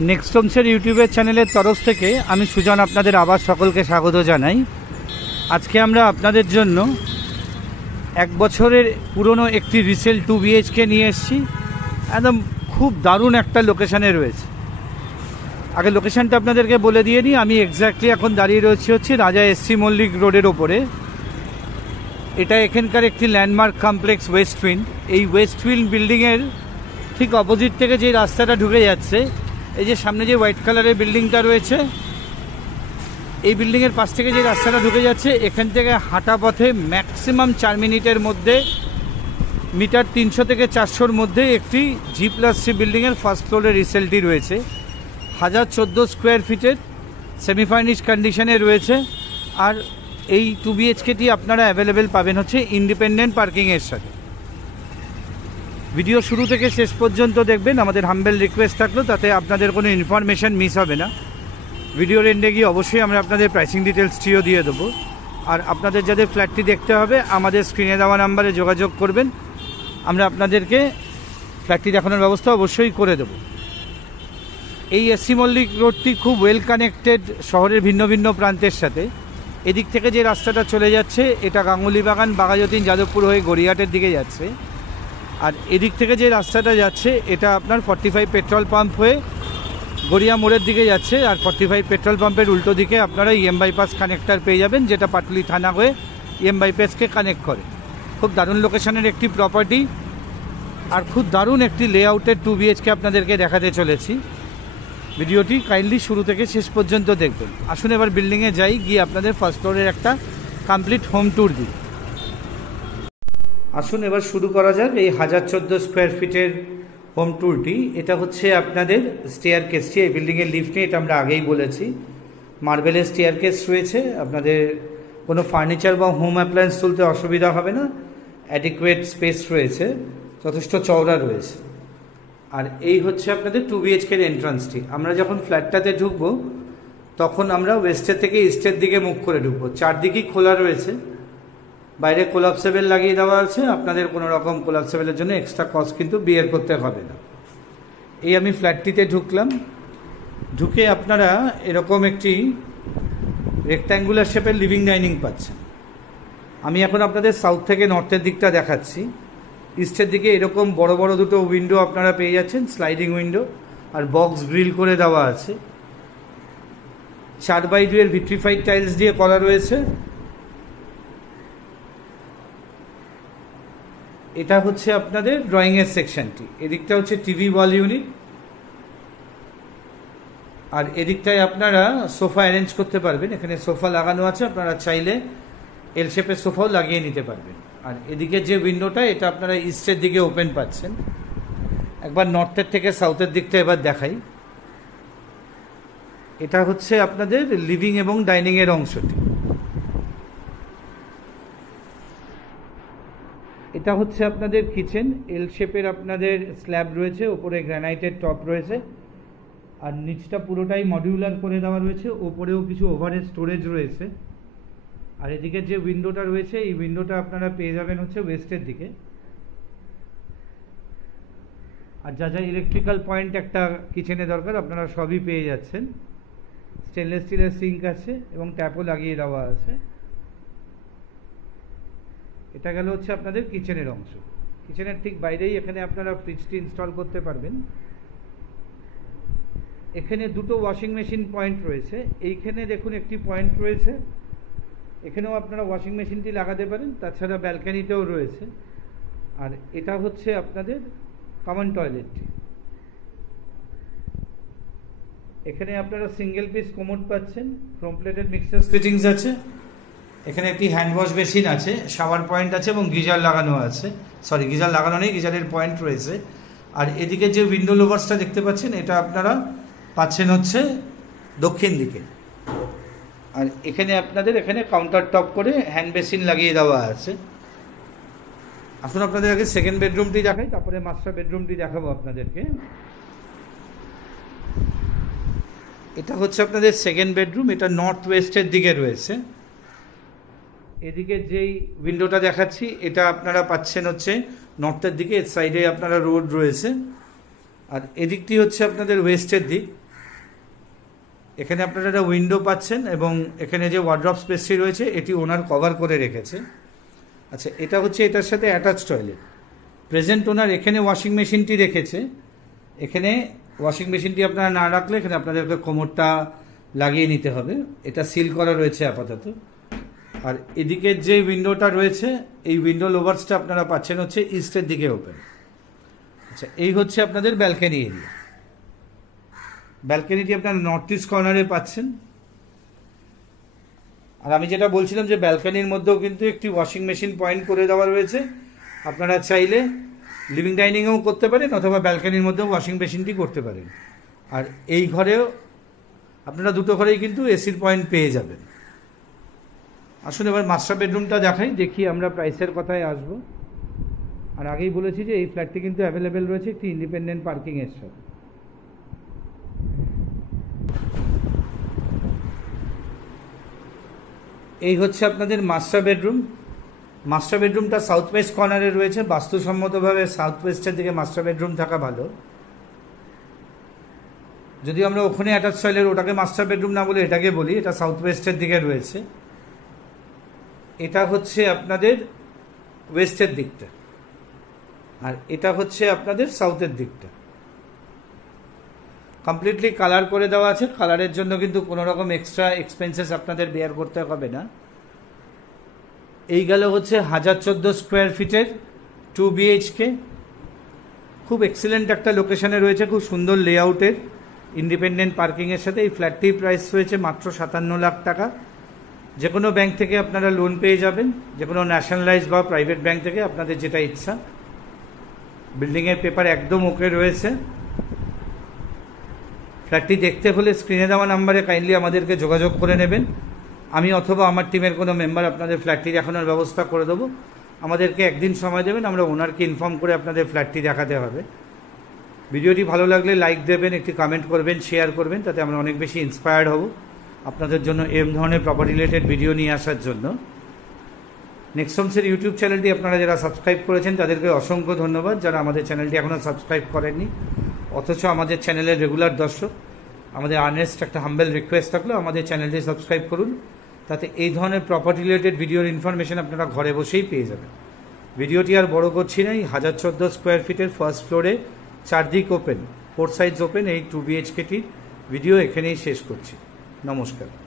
Next হোমসের ইউটিউবের চ্যানেলের তরফ থেকে আমি সুজন আপনাদের আবার সকলকে স্বাগত জানাই। আজকে আমরা আপনাদের জন্য 1 বছরের পুরনো একটি রিসেল 2 BHK নিয়ে এসেছি। একদম খুব দারুণ একটা লোকেশানে রয়েছে। আগে লোকেশানটা আপনাদেরকে বলে দিয়ে নিই। আমি এক্স্যাক্টলি এখন দাঁড়িয়ে রয়েছি রাজা SC মল্লিক রোডের ওপরে। এটা এখানকার একটি ল্যান্ডমার্ক কমপ্লেক্স ওয়েস্টফিল্ড। এই ওয়েস্টফিল্ড বিল্ডিংয়ের ঠিক অপোজিট থেকে যে রাস্তাটা ঢুকে যাচ্ছে, এই যে সামনে যে হোয়াইট কালারের বিল্ডিংটা রয়েছে, এই বিল্ডিংয়ের পাশ থেকে যে রাস্তাটা ঢুকে যাচ্ছে, এখান থেকে হাঁটা পথে ম্যাক্সিমাম 4 মিনিটের মধ্যে মিটার 300 থেকে 400-র মধ্যে একটি G+3 বিল্ডিংয়ের ফার্স্ট ফ্লোরের রিসেলটি রয়েছে। 1014 স্কোয়ার ফিটের সেমি ফার্নিশ কন্ডিশনে রয়েছে। আর এই 2 BHKটি আপনারা অ্যাভেলেবেল পাবেন ইন্ডিপেন্ডেন্ট পার্কিংয়ের সাথে। ভিডিও শুরু থেকে শেষ পর্যন্ত দেখবেন। আমাদের হাম্বেল রিকোয়েস্ট থাকলো তাতে আপনাদের কোনো ইনফরমেশান মিস হবে না। ভিডিওর এন্ডে গিয়ে অবশ্যই আমরা আপনাদের প্রাইসিং ডিটেলসটিও দিয়ে দেবো। আর আপনাদের যাদের ফ্ল্যাটটি দেখতে হবে, আমাদের স্ক্রিনে দেওয়া নাম্বারে যোগাযোগ করবেন। আমরা আপনাদেরকে ফ্ল্যাটটি দেখানোর ব্যবস্থা অবশ্যই করে দেব। এই SC মল্লিক রোডটি খুব ওয়েল কানেক্টেড শহরের ভিন্ন ভিন্ন প্রান্তের সাথে। এদিক থেকে যে রাস্তাটা চলে যাচ্ছে, এটা গাঙ্গুলিবাগান, বাঘাযতীন, যাদবপুর হয়ে গড়িয়াহাটের দিকে যাচ্ছে। আর এদিক থেকে যে রাস্তাটা যাচ্ছে, এটা আপনার 45 পেট্রোল পাম্প হয়ে গড়িয়া মোড়ের দিকে যাচ্ছে। আর 45 পেট্রোল পাম্পের উল্টো দিকে আপনারা EM বাইপাস কানেক্টার পেয়ে যাবেন, যেটা পাটুলি থানা হয়ে EM বাইপাসকে কানেক্ট করে। খুব দারুণ লোকেশনের একটি প্রপার্টি আর খুব দারুণ একটি লেআউটের 2 BHK আপনাদেরকে দেখাতে চলেছি। ভিডিওটি কাইন্ডলি শুরু থেকে শেষ পর্যন্ত দেখবেন। আসুন এবার বিল্ডিংয়ে যাই, গিয়ে আপনাদের ফার্স্ট ফ্লোরের একটা কমপ্লিট হোম ট্যুর দিই। আসুন এবার শুরু করা যাক এই 1014 স্কোয়ার ফিটের হোম ট্যুরটি। এটা আপনাদের স্টেয়ার কেসটি। এই বিল্ডিংয়ের লিফট নেই, এটা আমরা আগেই বলেছি। মার্বেলের স্টেয়ার কেস রয়েছে। আপনাদের কোনো ফার্নিচার বা হোম অ্যাপ্লায়েন্স তুলতে অসুবিধা হবে না। অ্যাডিকুয়েট স্পেস রয়েছে, যথেষ্ট চওড়া রয়েছে। আর এই আপনাদের 2 BHKর এন্ট্রান্সটি। আমরা যখন ফ্ল্যাটটাতে ঢুকবো, তখন আমরা ওয়েস্টের থেকে ইস্টের দিকে মুখ করে ঢুকবো। চারদিকেই খোলা রয়েছে। বাইরে কোলাপসেবল লাগিয়ে দেওয়া আছে। আপনাদের কোনো রকম কোলাপসেবলের জন্য এক্সট্রা কস্ট কিন্তু বিয়ার করতে হবে না। এই আমি ফ্ল্যাটটিতে ঢুকলাম। ঢুকে আপনারা এরকম একটি রেক্ট্যাঙ্গুলার শেপের লিভিং ডাইনিং পাচ্ছেন। আমি এখন আপনাদের সাউথ থেকে নর্থের দিকটা দেখাচ্ছি। ইস্টের দিকে এরকম বড় বড় দুটো উইন্ডো আপনারা পেয়ে যাচ্ছেন, স্লাইডিং উইন্ডো, আর বক্স গ্রিল করে দেওয়া আছে। 4x2 এর ভিট্রিফাইড টাইলস দিয়ে করা রয়েছে। এটা আপনাদের ড্রয়িংয়ের সেকশনটি। এদিকটা টিভি ওয়াল ইউনিট। আর এদিকটায় আপনারা সোফা অ্যারেঞ্জ করতে পারবেন। এখানে সোফা লাগানো আছে, আপনারা চাইলে এল শেপের সোফাও লাগিয়ে নিতে পারবেন। আর এদিকে যে উইন্ডোটা, এটা আপনারা ইস্টের দিকে ওপেন পাচ্ছেন। একবার নর্থের থেকে সাউথের দিকটা এবার দেখাই। এটা আপনাদের লিভিং এবং ডাইনিংয়ের অংশটি। এটা আপনাদের কিচেন। এল শেপের আপনাদের স্ল্যাব রয়েছে, ওপরে গ্রানাইটের টপ রয়েছে। আর নিচটা পুরোটাই মডিউলার করে দেওয়া রয়েছে। ওপরেও কিছু ওভারহেড স্টোরেজ রয়েছে। আর এদিকে যে উইন্ডোটা রয়েছে, এই উইন্ডোটা আপনারা পেয়ে যাবেন ওয়েস্টের দিকে। আর যা যা ইলেকট্রিক্যাল পয়েন্ট একটা কিচেনে দরকার, আপনারা সবই পেয়ে যাচ্ছেন। স্টেনলেস স্টিলের সিঙ্ক আছে এবং ট্যাপও লাগিয়ে দেওয়া আছে। এটা গেল আপনাদের কিচেনের অংশ। কিচেনের ঠিক বাইরেই এখানে আপনারা ফ্রিজটি ইনস্টল করতে পারবেন। এখানে দুটো ওয়াশিং মেশিন পয়েন্ট রয়েছে। এইখানে দেখুন একটি পয়েন্ট রয়েছে, এখানেও আপনারা ওয়াশিং মেশিনটি লাগাতে পারেন। তাছাড়া ব্যালকানিতেও রয়েছে। আর এটা আপনাদের কমন টয়লেটটি। এখানে আপনারা সিঙ্গেল পিস কোমোড পাচ্ছেন, ক্রোম প্লেটেড মিক্সার ফিটিংস আছে। এখানে একটি হ্যান্ড ওয়াশ বেসিন আছে, শাওয়ার পয়েন্ট আছে এবং গিজার লাগানো আছে। সরি, গিজার লাগানো নেই, গিজারের পয়েন্ট রয়েছে। আর এদিকে যে উইন্ডো লোভার্সটা দেখতে পাচ্ছেন, এটা আপনারা পাচ্ছেন দক্ষিণ দিকে। আর এখানে আপনাদের কাউন্টার টপ করে হ্যান্ড বেসিন লাগিয়ে দেওয়া আছে। আসুন আপনাদের আগে সেকেন্ড বেডরুমটি দেখাই, তারপরে মাস্টার বেডরুমটি দেখাবো আপনাদেরকে। এটা আপনাদের সেকেন্ড বেডরুম। এটা নর্থ ওয়েস্টের দিকে রয়েছে। এদিকে যেই উইন্ডোটা দেখাচ্ছি, এটা আপনারা পাচ্ছেন নর্থের দিকে। এর সাইডে আপনারা রোড রয়েছে। আর এদিকটি আপনাদের ওয়েস্টের দিক। এখানে আপনারা একটা উইন্ডো পাচ্ছেন এবং এখানে যে ওয়ার্ড্রপ স্পেসটি রয়েছে এটি ওনার কভার করে রেখেছে। আচ্ছা, এটা হচ্ছে এটার সাথে অ্যাটাচ টয়লেট। প্রেজেন্ট ওনার এখানে ওয়াশিং মেশিনটি রেখেছে। এখানে ওয়াশিং মেশিনটি আপনারা না রাখলে এখানে আপনাদেরকে কোমরটা লাগিয়ে নিতে হবে। এটা সিল করা রয়েছে আপাতত। আর এদিকের যে উইন্ডোটা রয়েছে এই উইন্ডো লোভার্সটা আপনারা পাচ্ছেন হচ্ছে ইস্টের দিকে ওপেন। আচ্ছা, এই হচ্ছে আপনাদের ব্যালকনি এরিয়া। ব্যালকনিটি আপনারা নর্থ ইস্ট কর্নারে পাচ্ছেন। আর আমি যেটা বলছিলাম যে ব্যালকনির মধ্যেও কিন্তু একটি ওয়াশিং মেশিন পয়েন্ট করে দেওয়া রয়েছে। আপনারা চাইলে লিভিং ডাইনিংয়েও করতে পারেন অথবা ব্যালকনির মধ্যেও ওয়াশিং মেশিনটি করতে পারেন। আর এই ঘরেও আপনারা দুটো ঘরেই কিন্তু এসির পয়েন্ট পেয়ে যাবেন। আসলে এবার মাস্টার বেডরুমটা দেখাই, দেখি আমরা প্রাইসের কথায় আসব। আর আগেই বলেছি যে এই ফ্ল্যাটটি কিন্তু অ্যাভেলেবেল রয়েছে একটি ইন্ডিপেন্ডেন্ট পার্কিংয়ের সাথে। এই হচ্ছে আপনাদের মাস্টার বেডরুম। মাস্টার বেডরুমটা সাউথ ওয়েস্ট কর্নারে রয়েছে। বাস্তুসম্মতভাবে সাউথ ওয়েস্টের দিকে মাস্টার বেডরুম থাকা ভালো। যদি আমরা ওখানে অ্যাটাচ টয়লেট, ওটাকে মাস্টার বেডরুম না বলে এটাকে বলি, এটা সাউথ ওয়েস্টের দিকে রয়েছে। এটা হচ্ছে আপনাদের ওয়েস্টের দিকটা আর এটা হচ্ছে আপনাদের সাউথের দিকটা। কমপ্লিটলি কালার করে দেওয়া আছে। কালারের জন্য কিন্তু কোনো রকম এক্সট্রা এক্সপেন্সেস আপনাদের বেয়ার করতে হবে না। এই গেল হচ্ছে 1014 স্কোয়ার ফিটের 2 BHK। খুব এক্সিলেন্ট একটা লোকেশনে রয়েছে, খুব সুন্দর লেআউটের, ইন্ডিপেন্ডেন্ট পার্কিংয়ের সাথে। এই ফ্ল্যাটটির প্রাইস রয়েছে মাত্র 57 লাখ টাকা। যে কোনো ব্যাংক থেকে আপনারা লোন পেয়ে যাবেন, যে কোনো ন্যাশনালাইজ বা প্রাইভেট ব্যাংক থেকে, আপনাদের যেটা ইচ্ছা। বিল্ডিংয়ের পেপার একদম ওকে রয়েছে। ফ্ল্যাটটি দেখতে হলে স্ক্রিনে দেওয়া নাম্বারে কাইন্ডলি আমাদেরকে যোগাযোগ করে নেবেন। আমি অথবা আমার টিমের কোনো মেম্বার আপনাদের ফ্ল্যাটটি দেখানোর ব্যবস্থা করে দেবো। আমাদেরকে একদিন সময় দেবেন, আমরা ওনারকে ইনফর্ম করে আপনাদের ফ্ল্যাটটি দেখাতে হবে। ভিডিওটি ভালো লাগলে লাইক দেবেন, একটি কমেন্ট করবেন, শেয়ার করবেন, তাতে আমরা অনেক বেশি ইন্সপায়ার্ড হব আপনাদের জন্য এরকম ধরনের প্রপার্টি রিলেটেড ভিডিও নিয়ে আসার জন্য। নেক্সট হোমসের ইউটিউব চ্যানেলটি আপনারা যারা সাবস্ক্রাইব করেছেন তাদেরকে অসংখ্য ধন্যবাদ। যারা আমাদের চ্যানেলটি এখনও সাবস্ক্রাইব করেননি অথচ আমাদের চ্যানেলের রেগুলার দর্শক, আমাদের আর্নেস্ট একটা হাম্বেল রিকোয়েস্ট থাকলো আমাদের চ্যানেলটি সাবস্ক্রাইব করুন। তাতে এই ধরনের প্রপার্টি রিলেটেড ভিডিওর ইনফরমেশন আপনারা ঘরে বসেই পেয়ে যাবেন। ভিডিওটি আর বড় করছি না। এই 1014 স্কোয়ার ফিটের ফার্স্ট ফ্লোরে চারদিক ওপেন, 4 সাইডস ওপেন এই 2 BHKটির ভিডিও এখানেই শেষ করছি। নমস্কার।